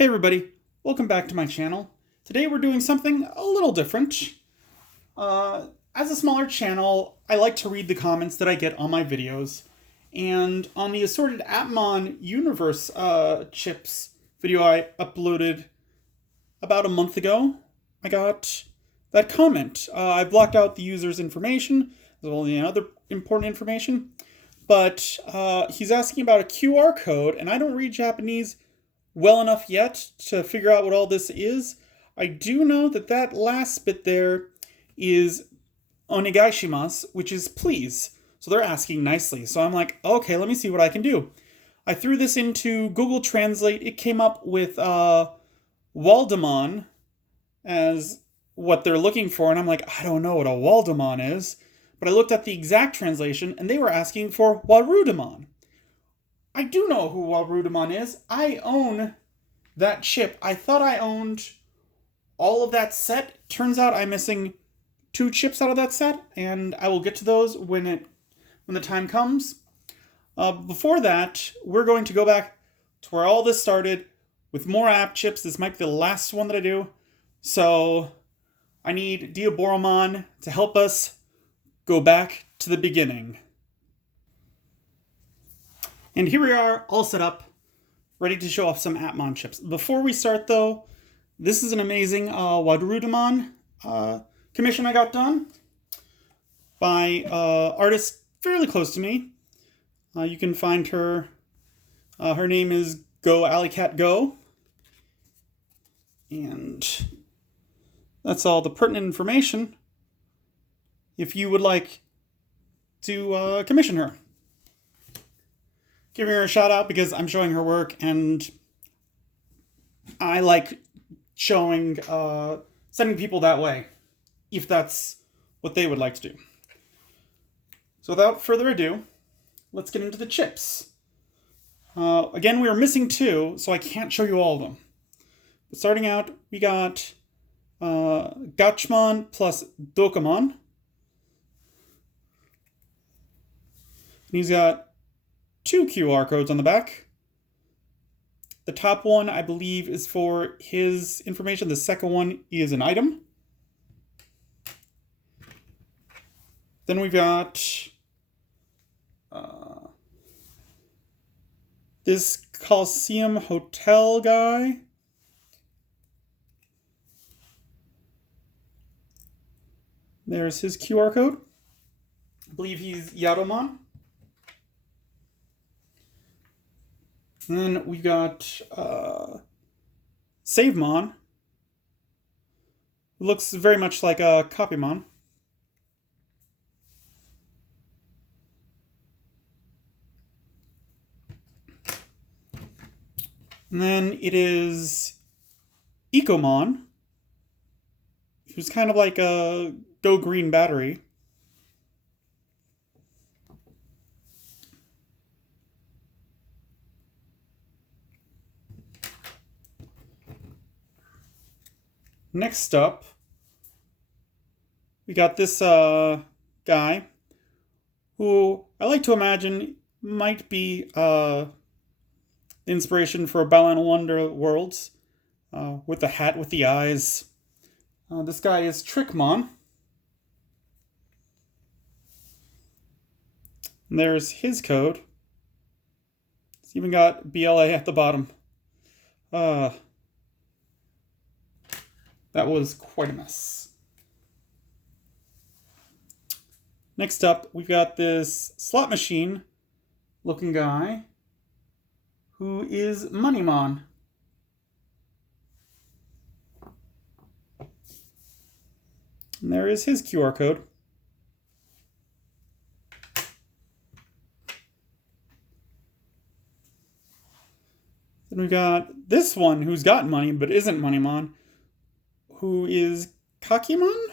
Hey everybody, welcome back to my channel. Today we're doing something a little different. As a smaller channel, I like to read the comments that I get on my videos. And on the assorted Appmon Universe chips video I uploaded about a month ago, I got that comment. I blocked out the user's information, as well as any other important information. But he's asking about a QR code, and I don't read Japanese well enough yet to figure out what all this is. I do know that that last bit there is onegaishimasu, which is please. So they're asking nicely. So I'm like, okay, let me see what I can do. I threw this into Google Translate. It came up with Warudamon as what they're looking for. And I'm like, I don't know what a Warudamon is. But I looked at the exact translation and they were asking for Warudamon. I do know who Warudamon is. I own that chip. I thought I owned all of that set. Turns out I'm missing 2 chips out of that set, and I will get to those when the time comes. Before that, we're going to go back to where all this started with more app chips. This might be the last one that I do. So I need Warudamon to help us go back to the beginning. And here we are, all set up, ready to show off some Appmon chips. Before we start, though, this is an amazing Warudamon commission I got done by artist fairly close to me. You can find her. Her name is Go Alley Cat Go. And that's all the pertinent information if you would like to commission her. Giving her a shout out because I'm showing her work and I like showing, sending people that way, if that's what they would like to do. So without further ado, let's get into the chips. Again, we are missing 2, so I can't show you all of them. But starting out, we got Gachmon plus Dokomon. And he's got 2 QR codes on the back. The top one, I believe, is for his information. The second one is an item. Then we've got this Coliseum Hotel guy. There's his QR code. I believe he's Warudamon. And then we got Savemon. Looks very much like a Copymon. And then it is Ecomon, who's kind of like a Go Green Battery. Next up, we got this guy, who I like to imagine might be inspiration for Balan Wonder Worlds, with the hat with the eyes. This guy is Trickmon. And there's his code. It's even got BLA at the bottom. That was quite a mess. Next up, we've got this slot machine looking guy who is Moneymon. And there is his QR code. Then we've got this one who's got money but isn't Moneymon, who is Kakimon,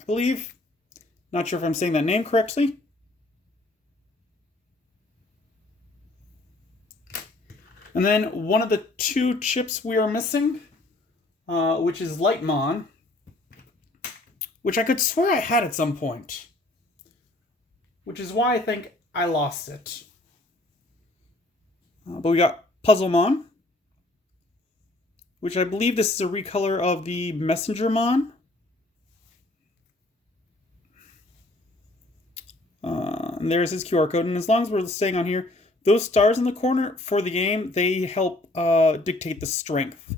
I believe. Not sure if I'm saying that name correctly. And then one of the 2 chips we are missing, which is Lightmon, which I could swear I had at some point, which is why I think I lost it. But we got Puzzlemon, which I believe this is a recolor of the Messengermon. And there's his QR code, and as long as we're staying on here, those stars in the corner for the game, they help dictate the strength.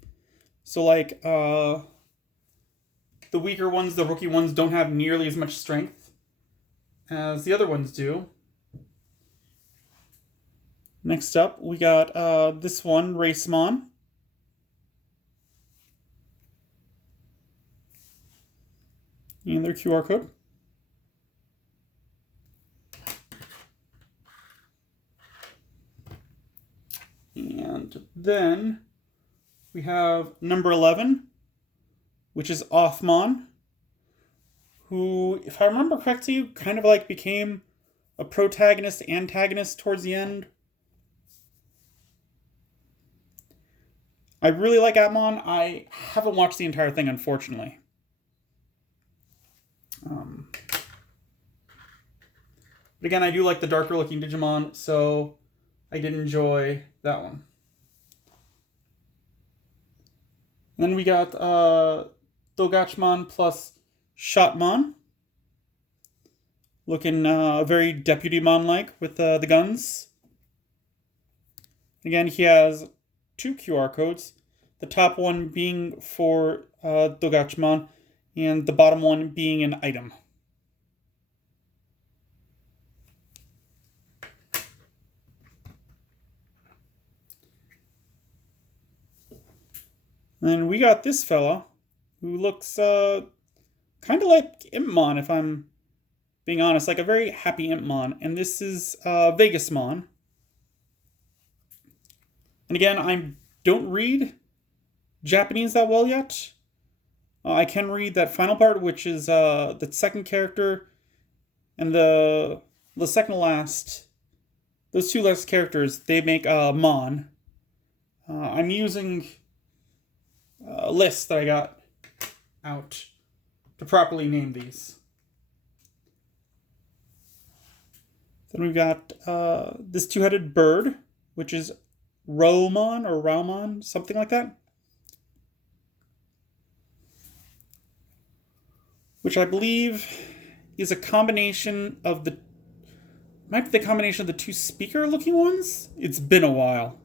So like the weaker ones, the rookie ones, don't have nearly as much strength as the other ones do. Next up, we got this one, Racemon. And their QR code. And then we have number 11, which is Appmon, who, if I remember correctly, kind of like became a protagonist, antagonist towards the end. I really like Appmon. I haven't watched the entire thing, unfortunately. But again, I do like the darker looking Digimon, so I did enjoy that one. Then we got Dogachmon plus Shotmon. Looking very Deputymon-like with the guns. Again, he has 2 QR codes. The top one being for Dogachmon, and the bottom one being an item. Then we got this fella, who looks kind of like Appmon, if I'm being honest, like a very happy Appmon. And this is Vegasmon. And again, I don't read Japanese that well yet. I can read that final part, which is the second character and the second to last. Those 2 last characters, they make Mon. I'm using a list that I got out to properly name these. Then we've got this 2-headed bird, which is Romon or Raumon, something like that. Which I believe is a combination of might be the combination of the 2 speaker-looking ones? It's been a while.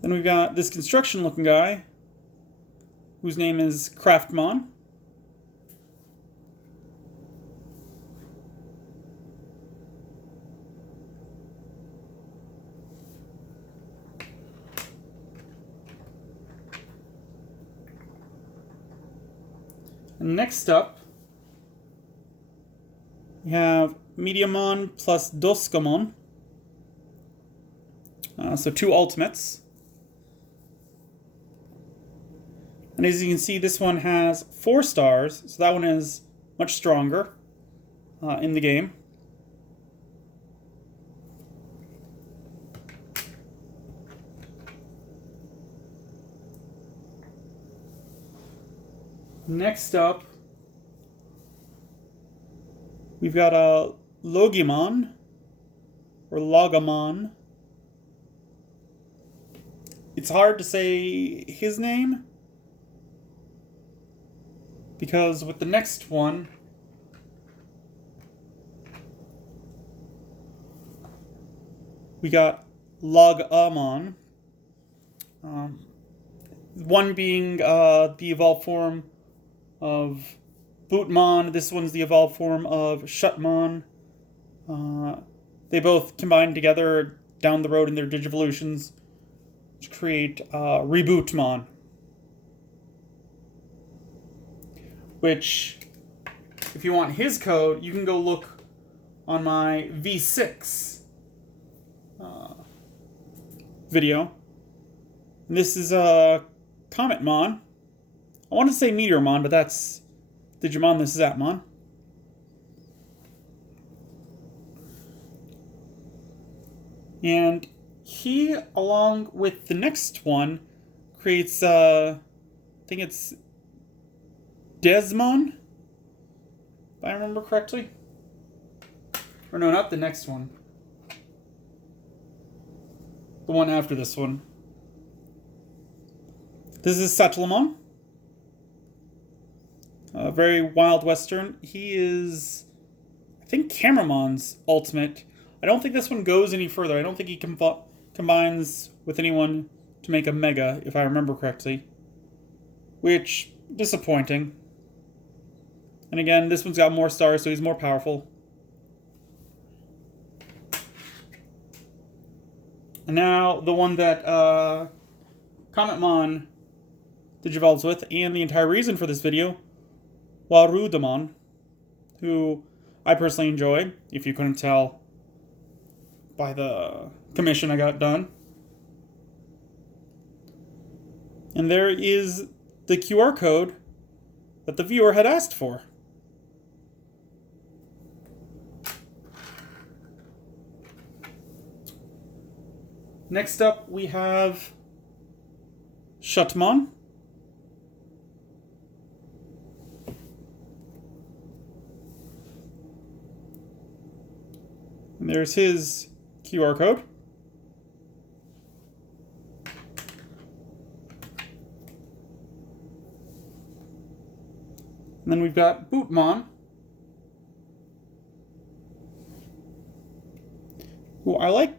Then we've got this construction-looking guy, whose name is Craftmon. And next up, we have Mediamon plus Doskamon. So 2 ultimates. And as you can see, this one has 4 stars, so that one is much stronger in the game. Next up, we've got a Logimon, or Logamon. It's hard to say his name, because with the next one, we got Logamon. One being the evolved form of Bootmon. This one's the evolved form of Shutmon. They both combine together down the road in their Digivolutions to create Rebootmon. Which, if you want his code, you can go look on my V6 video. And this is Cometmon. I want to say Meteormon, but that's Digimon. This is Appmon. And he, along with the next one, creates, I think it's Desmon. if I remember correctly. Or no, not the next one. The one after this one. This is Warudamon. Very Wild Western. He is, I think, Cameramon's ultimate. I don't think this one goes any further. I don't think he combines with anyone to make a Mega, if I remember correctly. Which, disappointing. And again, this one's got more stars, so he's more powerful. And now, the one that Appmon digivolves with, and the entire reason for this video, Warudamon, who I personally enjoy, if you couldn't tell by the commission I got done. And there is the QR code that the viewer had asked for. Next up, we have Appmon. And there's his QR code. And then we've got Bootmon, who I like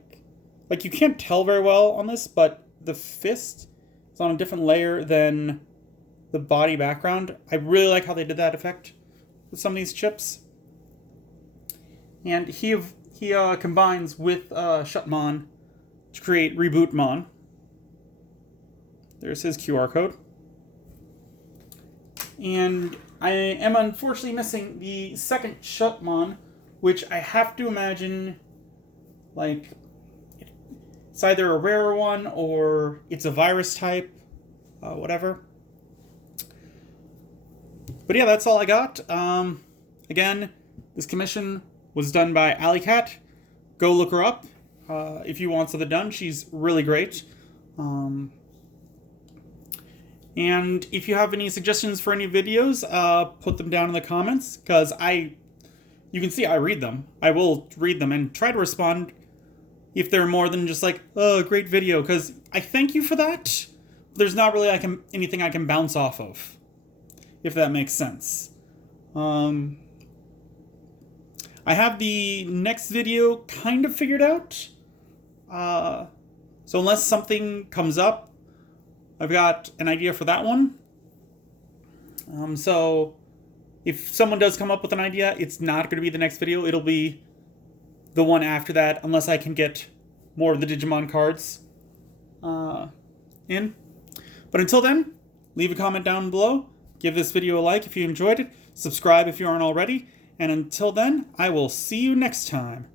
you can't tell very well on this, but the fist is on a different layer than the body background. I really like how they did that effect with some of these chips. And he combines with Appmon to create Rebootmon. There's his QR code. And I am unfortunately missing the second Appmon, which I have to imagine, like, it's either a rarer one or it's a virus type, whatever. But yeah, that's all I got. Again, this commission was done by Alley Cat. Go look her up if you want something done. She's really great. And if you have any suggestions for any videos, put them down in the comments, because you can see I read them. I will read them and try to respond if they're more than just like, oh, great video, because I thank you for that. There's not really anything I can bounce off of, if that makes sense. I have the next video kind of figured out. So unless something comes up, I've got an idea for that one. So if someone does come up with an idea, it's not going to be the next video. It'll be the one after that, unless I can get more of the Digimon cards in. But until then, leave a comment down below. Give this video a like if you enjoyed it. Subscribe if you aren't already. And until then, I will see you next time.